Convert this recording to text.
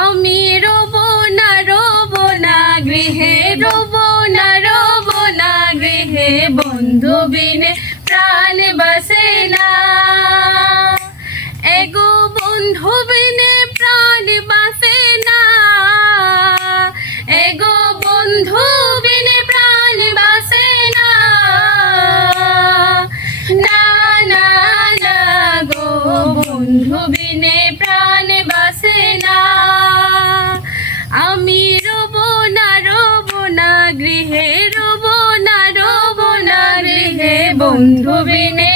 আমি রব না গৃহে, রব না গৃহে, বন্ধু বিনে প্রাণ বাসে না। এগো বন্ধু বিনে প্রাণ বাসে না, এগো বন্ধু বিনে প্রাণ বাসে না। না না না গো বন্ধু বিনে প্রাণ বাসে না। আমি রব না গৃহে, রব না গৃহে, বন্ধু বিনে